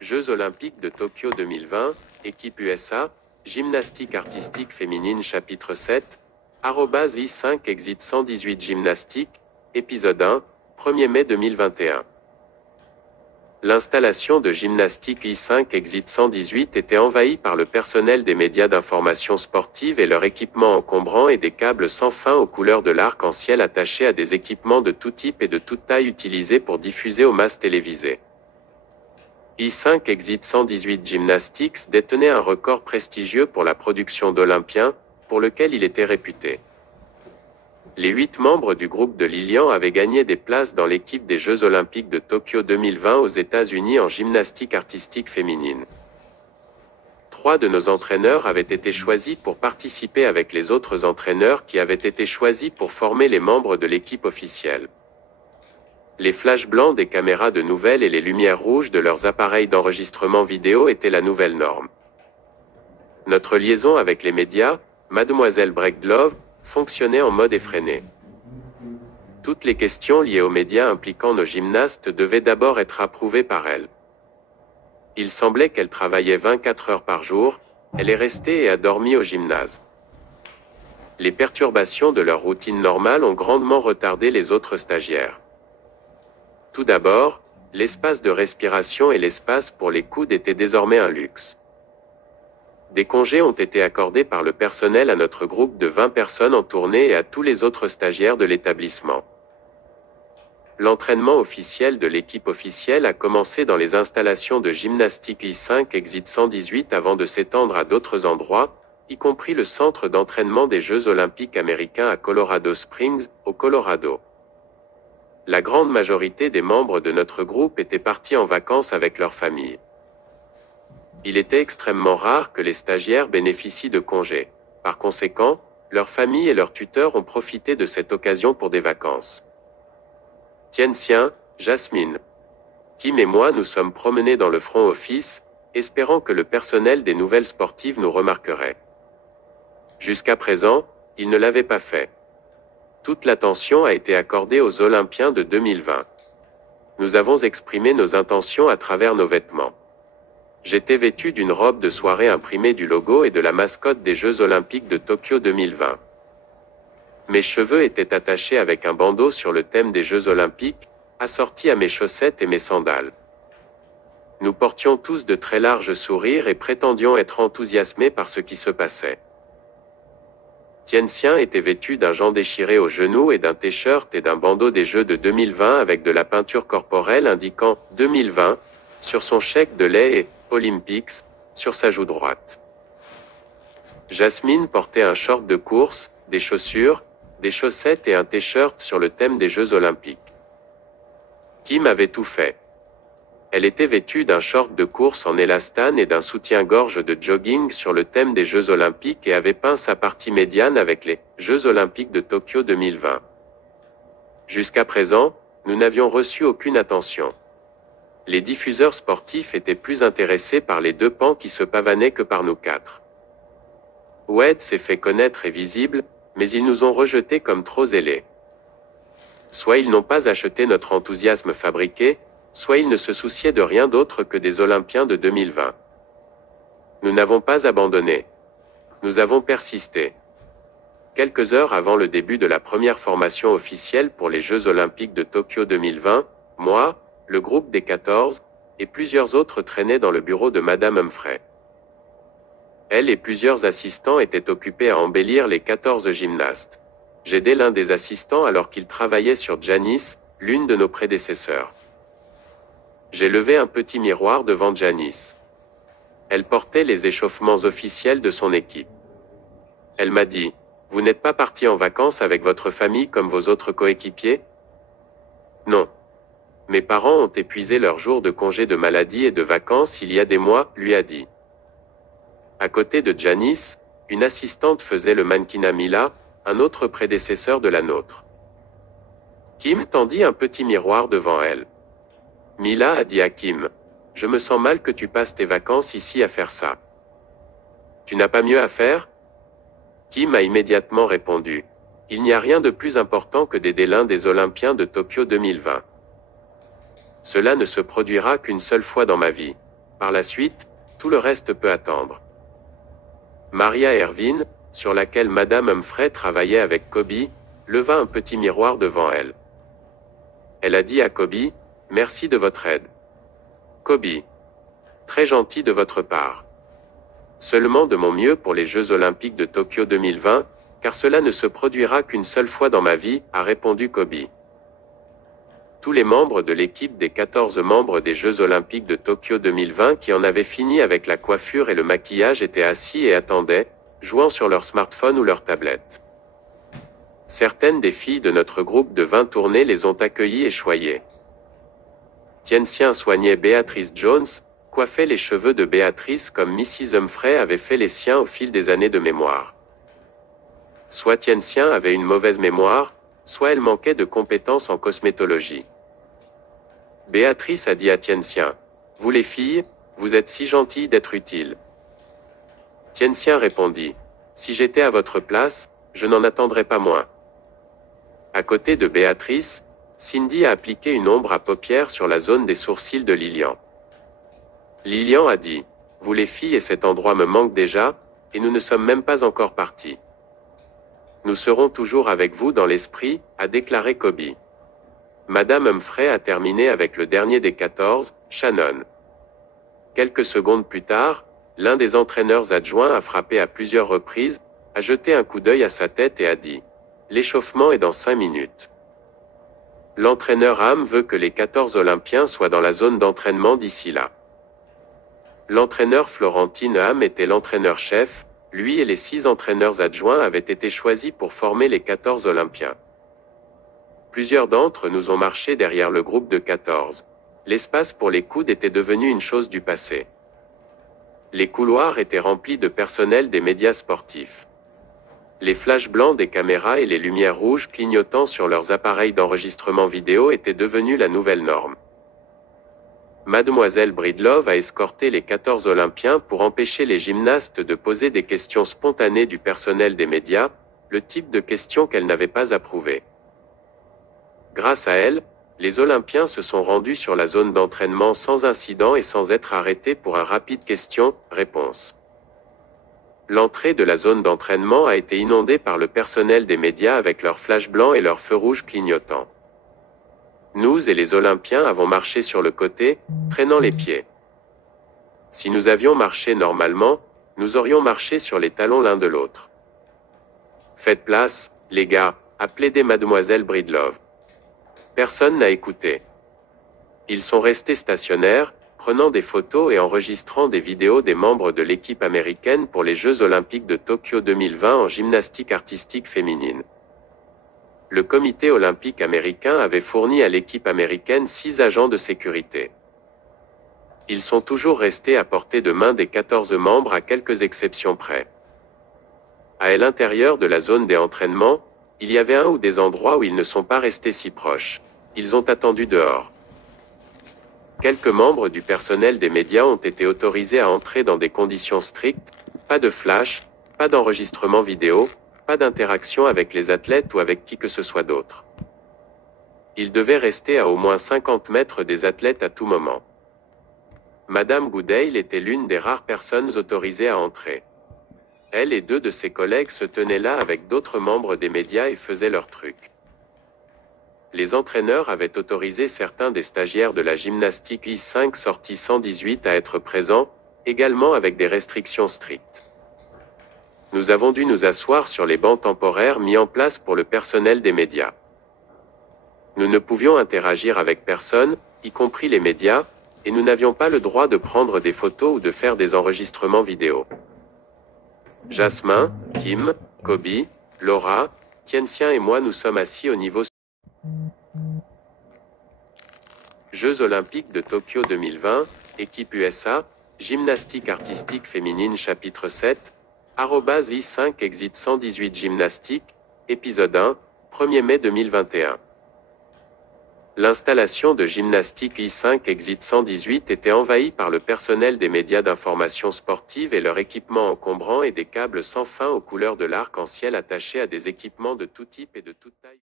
Jeux olympiques de Tokyo 2020, équipe USA, gymnastique artistique féminine chapitre 7, @I5 exit 118 gymnastique, épisode 1, 1er mai 2021. L'installation de gymnastique I5 exit 118 était envahie par le personnel des médias d'information sportive et leur équipement encombrant et des câbles sans fin aux couleurs de l'arc-en-ciel attachés à des équipements de tout type et de toute taille utilisés pour diffuser aux masses télévisées. I5 exit 118 Gymnastics détenait un record prestigieux pour la production d'Olympiens, pour lequel il était réputé. Les 8 membres du groupe de Lilian avaient gagné des places dans l'équipe des Jeux Olympiques de Tokyo 2020 aux États-Unis en gymnastique artistique féminine. 3 de nos entraîneurs avaient été choisis pour participer avec les autres entraîneurs qui avaient été choisis pour former les membres de l'équipe officielle. Les flashs blancs des caméras de nouvelles et les lumières rouges de leurs appareils d'enregistrement vidéo étaient la nouvelle norme. Notre liaison avec les médias, Mademoiselle Breckdlove, fonctionnait en mode effréné. Toutes les questions liées aux médias impliquant nos gymnastes devaient d'abord être approuvées par elle. Il semblait qu'elle travaillait 24 heures par jour, elle est restée et a dormi au gymnase. Les perturbations de leur routine normale ont grandement retardé les autres stagiaires. Tout d'abord, l'espace de respiration et l'espace pour les coudes étaient désormais un luxe. Des congés ont été accordés par le personnel à notre groupe de 20 personnes en tournée et à tous les autres stagiaires de l'établissement. L'entraînement officiel de l'équipe officielle a commencé dans les installations de gymnastique I5 exit 118 avant de s'étendre à d'autres endroits, y compris le centre d'entraînement des Jeux olympiques américains à Colorado Springs, au Colorado. La grande majorité des membres de notre groupe étaient partis en vacances avec leurs familles. Il était extrêmement rare que les stagiaires bénéficient de congés. Par conséquent, leurs familles et leurs tuteurs ont profité de cette occasion pour des vacances. Tien-Sien, Jasmine, Kim et moi nous sommes promenés dans le front office, espérant que le personnel des nouvelles sportives nous remarquerait. Jusqu'à présent, ils ne l'avaient pas fait. Toute l'attention a été accordée aux Olympiens de 2020. Nous avons exprimé nos intentions à travers nos vêtements. J'étais vêtu d'une robe de soirée imprimée du logo et de la mascotte des Jeux Olympiques de Tokyo 2020. Mes cheveux étaient attachés avec un bandeau sur le thème des Jeux Olympiques, assorti à mes chaussettes et mes sandales. Nous portions tous de très larges sourires et prétendions être enthousiasmés par ce qui se passait. Tien-Sien était vêtu d'un jean déchiré au genou et d'un t-shirt et d'un bandeau des Jeux de 2020 avec de la peinture corporelle indiquant « 2020 » sur son chèque de lait et « Olympics » sur sa joue droite. Jasmine portait un short de course, des chaussures, des chaussettes et un t-shirt sur le thème des Jeux Olympiques. Kim avait tout fait. Elle était vêtue d'un short de course en élastane et d'un soutien-gorge de jogging sur le thème des Jeux Olympiques et avait peint sa partie médiane avec les Jeux Olympiques de Tokyo 2020. Jusqu'à présent, nous n'avions reçu aucune attention. Les diffuseurs sportifs étaient plus intéressés par les 2 pans qui se pavanaient que par nous 4. Wade s'est fait connaître et visible, mais ils nous ont rejetés comme trop zélés. Soit ils n'ont pas acheté notre enthousiasme fabriqué, soit ils ne se souciaient de rien d'autre que des Olympiens de 2020. Nous n'avons pas abandonné. Nous avons persisté. Quelques heures avant le début de la première formation officielle pour les Jeux Olympiques de Tokyo 2020, moi, le groupe des 14, et plusieurs autres traînaient dans le bureau de Madame Humphrey. Elle et plusieurs assistants étaient occupés à embellir les 14 gymnastes. J'aidais l'un des assistants alors qu'il travaillait sur Janice, l'une de nos prédécesseurs. J'ai levé un petit miroir devant Janice. Elle portait les échauffements officiels de son équipe. Elle m'a dit, « Vous n'êtes pas parti en vacances avec votre famille comme vos autres coéquipiers ?» Non. Mes parents ont épuisé leurs jours de congé de maladie et de vacances il y a des mois, lui a dit. À côté de Janice, une assistante faisait le mannequinat Mila, un autre prédécesseur de la nôtre. Kim tendit un petit miroir devant elle. Mila a dit à Kim, « Je me sens mal que tu passes tes vacances ici à faire ça. Tu n'as pas mieux à faire ?» Kim a immédiatement répondu, « Il n'y a rien de plus important que d'aider l'un des Olympiens de Tokyo 2020. » Cela ne se produira qu'une seule fois dans ma vie. Par la suite, tout le reste peut attendre. Maria Ervin, sur laquelle Madame Humphrey travaillait avec Kobe, leva un petit miroir devant elle. Elle a dit à Kobe, « Merci de votre aide. » Kobe. Très gentil de votre part. Seulement de mon mieux pour les Jeux Olympiques de Tokyo 2020, car cela ne se produira qu'une seule fois dans ma vie, a répondu Kobe. Tous les membres de l'équipe des 14 membres des Jeux Olympiques de Tokyo 2020 qui en avaient fini avec la coiffure et le maquillage étaient assis et attendaient, jouant sur leur smartphone ou leur tablette. Certaines des filles de notre groupe de 20 tournées les ont accueillies et choyées. Tien soignait Béatrice Jones, coiffait les cheveux de Béatrice comme Mrs. Humphrey avait fait les siens au fil des années de mémoire. Soit Tien avait une mauvaise mémoire, soit elle manquait de compétences en cosmétologie. Béatrice a dit à Tien, « Vous les filles, vous êtes si gentilles d'être utiles. » Tien répondit, « Si j'étais à votre place, je n'en attendrais pas moins. » À côté de Béatrice, Cindy a appliqué une ombre à paupières sur la zone des sourcils de Lilian. Lilian a dit, « Vous les filles et cet endroit me manquent déjà, et nous ne sommes même pas encore partis. » Nous serons toujours avec vous dans l'esprit, a déclaré Kobe. Madame Humphrey a terminé avec le dernier des 14, Shannon. Quelques secondes plus tard, l'un des entraîneurs adjoints a frappé à plusieurs reprises, a jeté un coup d'œil à sa tête et a dit « L'échauffement est dans 5 minutes. » L'entraîneur Ham veut que les 14 Olympiens soient dans la zone d'entraînement d'ici là. L'entraîneur Florentine Ham était l'entraîneur-chef, lui et les 6 entraîneurs adjoints avaient été choisis pour former les 14 Olympiens. Plusieurs d'entre nous ont marché derrière le groupe de 14. L'espace pour les coudes était devenu une chose du passé. Les couloirs étaient remplis de personnel des médias sportifs. Les flashs blancs des caméras et les lumières rouges clignotant sur leurs appareils d'enregistrement vidéo étaient devenus la nouvelle norme. Mademoiselle Breedlove a escorté les 14 Olympiens pour empêcher les gymnastes de poser des questions spontanées du personnel des médias, le type de questions qu'elle n'avait pas approuvé. Grâce à elle, les Olympiens se sont rendus sur la zone d'entraînement sans incident et sans être arrêtés pour un rapide question-réponse. L'entrée de la zone d'entraînement a été inondée par le personnel des médias avec leurs flashs blancs et leurs feux rouges clignotants. Nous et les Olympiens avons marché sur le côté, traînant les pieds. Si nous avions marché normalement, nous aurions marché sur les talons l'un de l'autre. Faites place, les gars, a plaidé Mademoiselle Breedlove. Personne n'a écouté. Ils sont restés stationnaires, prenant des photos et enregistrant des vidéos des membres de l'équipe américaine pour les Jeux Olympiques de Tokyo 2020 en gymnastique artistique féminine. Le comité olympique américain avait fourni à l'équipe américaine 6 agents de sécurité. Ils sont toujours restés à portée de main des 14 membres à quelques exceptions près. À l'intérieur de la zone des entraînements, il y avait un ou des endroits où ils ne sont pas restés si proches. Ils ont attendu dehors. Quelques membres du personnel des médias ont été autorisés à entrer dans des conditions strictes, pas de flash, pas d'enregistrement vidéo, pas d'interaction avec les athlètes ou avec qui que ce soit d'autre. Ils devaient rester à au moins 50 mètres des athlètes à tout moment. Madame Goodale était l'une des rares personnes autorisées à entrer. Elle et 2 de ses collègues se tenaient là avec d'autres membres des médias et faisaient leur truc. Les entraîneurs avaient autorisé certains des stagiaires de la gymnastique I5 sortie 118 à être présents, également avec des restrictions strictes. Nous avons dû nous asseoir sur les bancs temporaires mis en place pour le personnel des médias. Nous ne pouvions interagir avec personne, y compris les médias, et nous n'avions pas le droit de prendre des photos ou de faire des enregistrements vidéo. Jasmin, Kim, Kobe, Laura, Tien et moi nous sommes assis au niveau Jeux Olympiques de Tokyo 2020, équipe USA, gymnastique artistique féminine chapitre 7, @I5 exit 118 gymnastique, épisode 1, 1er mai 2021. L'installation de gymnastique I5 exit 118 était envahie par le personnel des médias d'information sportive et leur équipement encombrant et des câbles sans fin aux couleurs de l'arc-en-ciel attachés à des équipements de tout type et de toute taille.